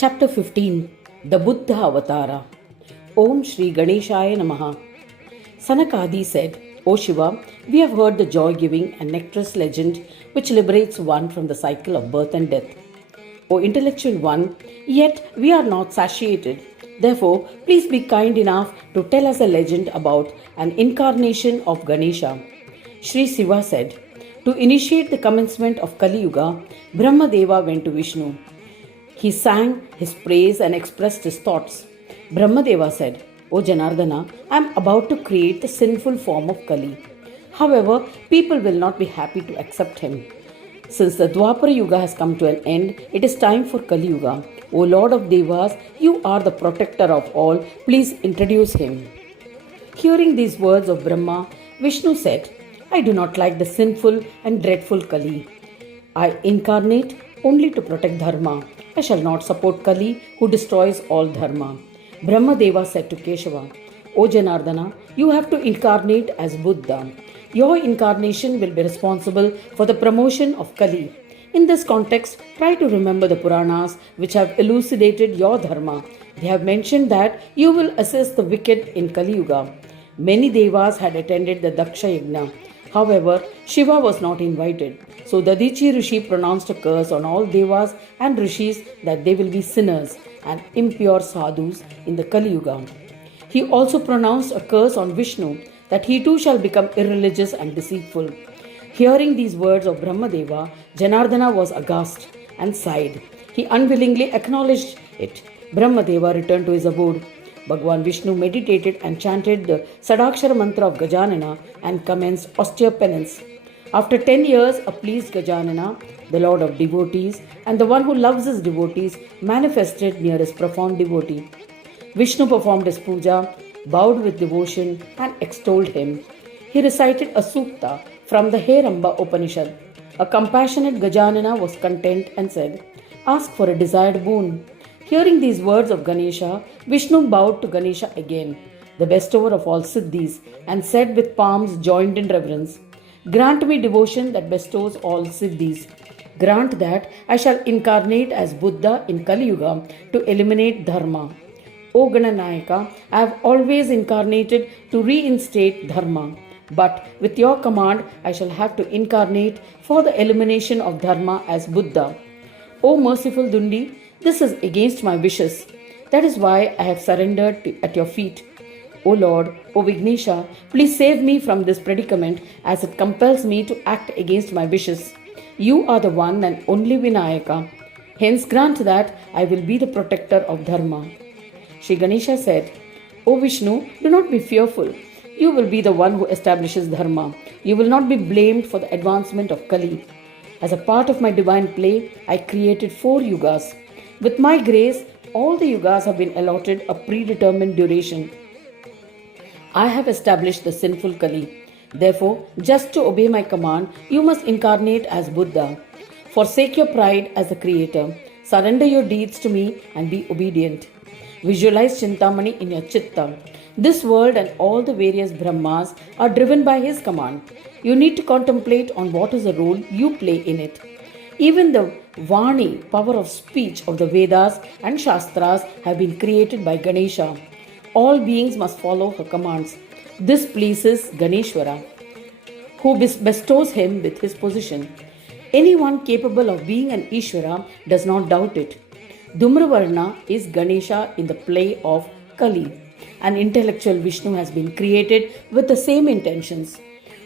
Chapter 15 The Buddha Avatara. Om Shri Ganeshaya Namaha. Sanakadi said, O Shiva, we have heard the joy-giving and nectarous legend which liberates one from the cycle of birth and death. O intellectual one, yet we are not satiated. Therefore, please be kind enough to tell us a legend about an incarnation of Ganesha. Shri Shiva said, to initiate the commencement of Kali Yuga, Brahma Deva went to Vishnu. He sang his praise and expressed his thoughts. Brahma Deva said, O Janardana, I am about to create the sinful form of Kali. However, people will not be happy to accept him. Since the Dwapara Yuga has come to an end, it is time for Kali Yuga. O Lord of Devas, you are the protector of all. Please introduce him. Hearing these words of Brahma, Vishnu said, I do not like the sinful and dreadful Kali. I incarnate only to protect Dharma. I shall not support Kali who destroys all Dharma. Brahma Deva said to Keshava, O Janardana, you have to incarnate as Buddha. Your incarnation will be responsible for the promotion of Kali. In this context, try to remember the Puranas which have elucidated your Dharma. They have mentioned that you will assist the wicked in Kali Yuga. Many Devas had attended the Daksha Yajna. However, Shiva was not invited. So Dadichi Rishi pronounced a curse on all Devas and Rishis that they will be sinners and impure sadhus in the Kali Yuga. He also pronounced a curse on Vishnu that he too shall become irreligious and deceitful. Hearing these words of Brahmadeva, Janardana was aghast and sighed. He unwillingly acknowledged it. Brahmadeva returned to his abode. Bhagavan Vishnu meditated and chanted the Sadakshara mantra of Gajanana and commenced austere penance. After 10 years, a pleased Gajanana, the Lord of devotees and the one who loves his devotees, manifested near his profound devotee. Vishnu performed his puja, bowed with devotion and extolled him. He recited a sukta from the Heramba Upanishad. A compassionate Gajanana was content and said, Ask for a desired boon. Hearing these words of Ganesha, Vishnu bowed to Ganesha again, the bestower of all siddhis, and said with palms joined in reverence, Grant me devotion that bestows all siddhis. Grant that I shall incarnate as Buddha in Kali Yuga to eliminate Dharma. O Gananayaka, I have always incarnated to reinstate Dharma. But with your command, I shall have to incarnate for the elimination of Dharma as Buddha. O merciful Dundi, this is against my wishes. That is why I have surrendered at your feet. O Lord, O Vignesha, please save me from this predicament as it compels me to act against my wishes. You are the one and only Vinayaka. Hence grant that I will be the protector of Dharma. Shri Ganesha said, O Vishnu, do not be fearful. You will be the one who establishes Dharma. You will not be blamed for the advancement of Kali. As a part of my divine play, I created 4 yugas. With my grace, all the yugas have been allotted a predetermined duration. I have established the sinful Kali. Therefore, just to obey my command, you must incarnate as Buddha. Forsake your pride as the creator. Surrender your deeds to me and be obedient. Visualize Chintamani in your chitta. This world and all the various Brahmas are driven by his command. You need to contemplate on what is the role you play in it. Even the Vani, power of speech of the Vedas and Shastras have been created by Ganesha. All beings must follow her commands. This pleases Ganeshwara, who bestows him with his position. Anyone capable of being an Ishvara does not doubt it. Dhumravarna is Ganesha in the play of Kali. An intellectual Vishnu has been created with the same intentions.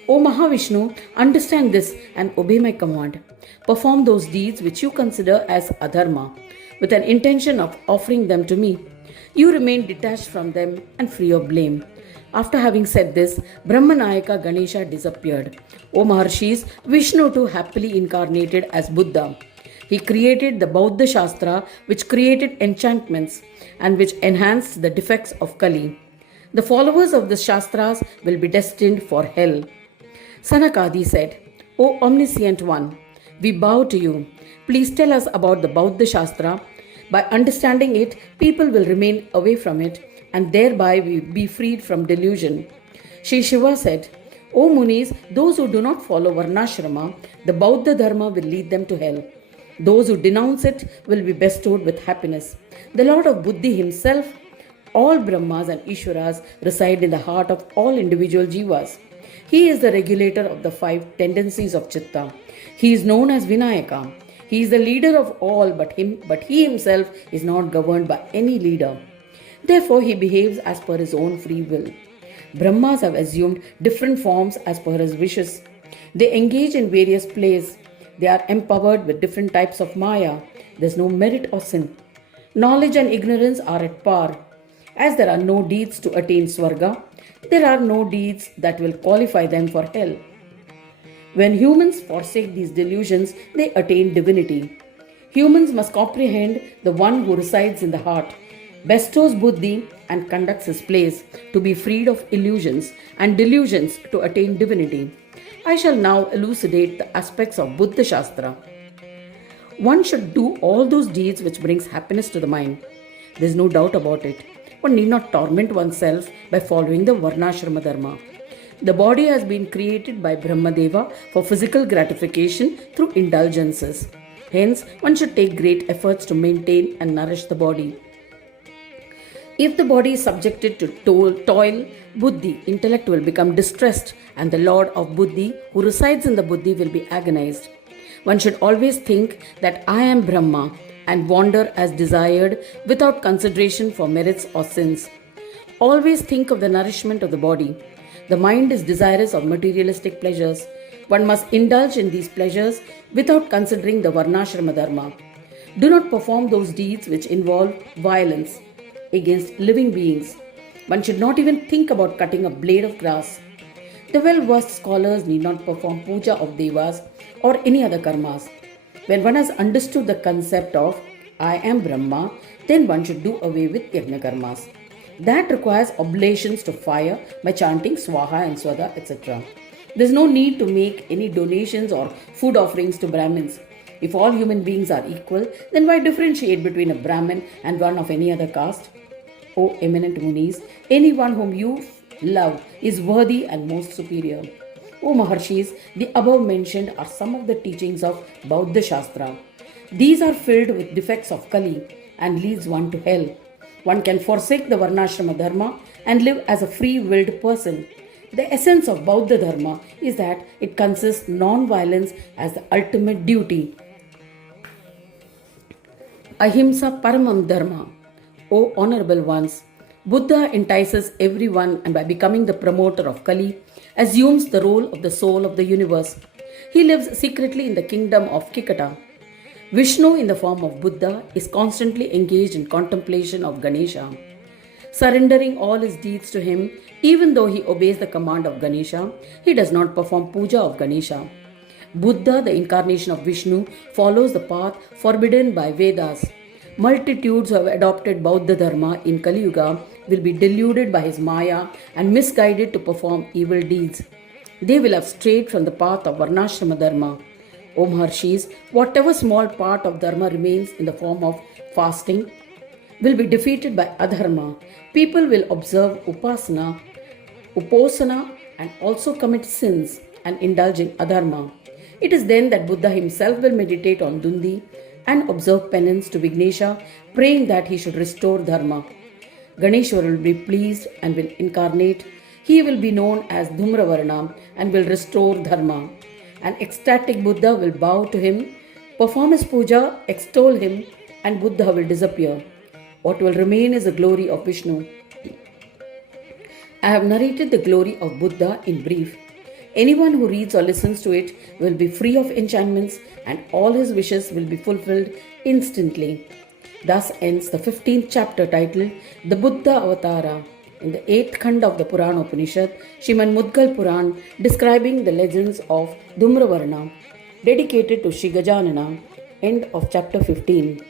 O Mahavishnu, understand this and obey my command. Perform those deeds which you consider as adharma, with an intention of offering them to me. You remain detached from them and free of blame. After having said this, Brahmanayaka Ganesha disappeared. O Maharshis, Vishnu too happily incarnated as Buddha. He created the Bauddha Shastra, which created enchantments and which enhanced the defects of Kali. The followers of the Shastras will be destined for hell. Sanakadi said, O omniscient one, we bow to you. Please tell us about the Bauddha Shastra. By understanding it, people will remain away from it and thereby be freed from delusion. Shri Shiva said, O Munis, those who do not follow Varnashrama, the Bauddha Dharma will lead them to hell. Those who denounce it will be bestowed with happiness. The Lord of Buddhi himself, all Brahmas and Ishwaras reside in the heart of all individual jivas. He is the regulator of the five tendencies of Chitta. He is known as Vinayaka. He is the leader of all, but he himself is not governed by any leader. Therefore, he behaves as per his own free will. Brahmas have assumed different forms as per his wishes. They engage in various plays. They are empowered with different types of Maya. There is no merit or sin. Knowledge and ignorance are at par. As there are no deeds to attain Swarga, there are no deeds that will qualify them for hell. When humans forsake these delusions, they attain divinity. Humans must comprehend the one who resides in the heart, bestows buddhi and conducts his plays to be freed of illusions and delusions to attain divinity. I shall now elucidate the aspects of Buddha Shastra. One should do all those deeds which brings happiness to the mind. There is no doubt about it. One need not torment oneself by following the Varnashrama Dharma. The body has been created by Brahmadeva for physical gratification through indulgences. Hence, one should take great efforts to maintain and nourish the body. If the body is subjected to toil, buddhi, intellect will become distressed, and the Lord of Buddhi, who resides in the buddhi, will be agonized. One should always think that I am Brahma and wander as desired without consideration for merits or sins. Always think of the nourishment of the body. The mind is desirous of materialistic pleasures. One must indulge in these pleasures without considering the Varnashrama Dharma. Do not perform those deeds which involve violence against living beings. One should not even think about cutting a blade of grass. The well-versed scholars need not perform puja of devas or any other karmas. When one has understood the concept of I am Brahma, then one should do away with yajna karmas. That requires oblations to fire by chanting Swaha and Swada, etc. There is no need to make any donations or food offerings to Brahmins. If all human beings are equal, then why differentiate between a Brahmin and one of any other caste? O eminent Munis, anyone whom you love is worthy and most superior. O Maharshis, the above mentioned are some of the teachings of Buddha Shastra. These are filled with defects of Kali and leads one to hell. One can forsake the Varnashrama Dharma and live as a free-willed person. The essence of Bauddha Dharma is that it consists non-violence as the ultimate duty. Ahimsa Paramam Dharma. O honorable ones, Buddha entices everyone and by becoming the promoter of Kali, assumes the role of the soul of the universe. He lives secretly in the kingdom of Kikata. Vishnu in the form of Buddha is constantly engaged in contemplation of Ganesha. Surrendering all his deeds to him, even though he obeys the command of Ganesha, he does not perform puja of Ganesha. Buddha, the incarnation of Vishnu, follows the path forbidden by Vedas. Multitudes who have adopted Bauddha Dharma in Kali Yuga will be deluded by his Maya and misguided to perform evil deeds. They will have strayed from the path of Varnashrama Dharma. O Maharshis, whatever small part of Dharma remains in the form of fasting will be defeated by Adharma. People will observe Uposana, and also commit sins and indulge in Adharma. It is then that Buddha himself will meditate on Dundi and observe penance to Vignesha, praying that he should restore Dharma. Ganesha will be pleased and will incarnate. He will be known as Dhumravarna and will restore Dharma. An ecstatic Buddha will bow to him, perform his puja, extol him, and Buddha will disappear. What will remain is the glory of Vishnu. I have narrated the glory of Buddha in brief. Anyone who reads or listens to it will be free of enchantments and all his wishes will be fulfilled instantly. Thus ends the 15th chapter titled The Buddha Avatara in the 8th Khaṇḍa of the Purana Upanishad, Srimad Mudgal Puran, describing the legends of Dhumravarna, dedicated to Shri Gajanana. End of chapter 15.